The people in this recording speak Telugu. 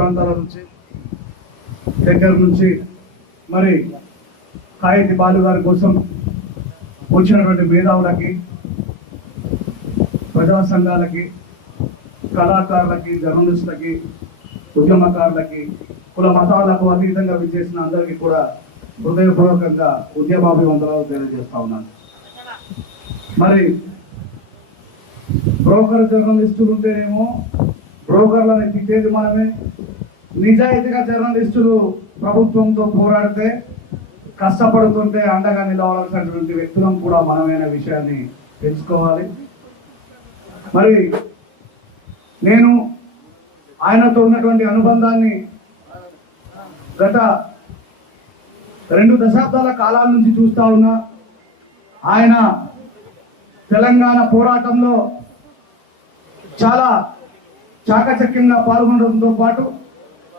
ప్రాంతాల నుంచి దగ్గర నుంచి మరి కాయతి బాలు గారి కోసం వచ్చినటువంటి మేధావులకి, ప్రజా సంఘాలకి, కళాకారులకి, జర్నలిస్టులకి, ఉద్యమకారులకి, కుల మతాలకు అతీతంగా విచ్చేసిన అందరికీ కూడా హృదయపూర్వకంగా ఉద్యమాభివందనాలు తెలియజేస్తా ఉన్నాను. మరి బ్రోకర్ జర్నలిస్టులు ఉంటేనేమో బ్రోకర్లను తిట్టేది మనమే, నిజాయితీగా జర్నలిస్టులు ప్రభుత్వంతో పోరాడితే కష్టపడుతుంటే అండగా నిలవాల్సినటువంటి వ్యక్తులను కూడా మనమైన విషయాన్ని తెలుసుకోవాలి. మరి నేను ఆయనతో ఉన్నటువంటి అనుబంధాన్ని గత 2 దశాబ్దాల కాలాల నుంచి చూస్తా ఉన్నా. ఆయన తెలంగాణ పోరాటంలో చాలా చాకచక్యంగా పాల్గొనడంతో పాటు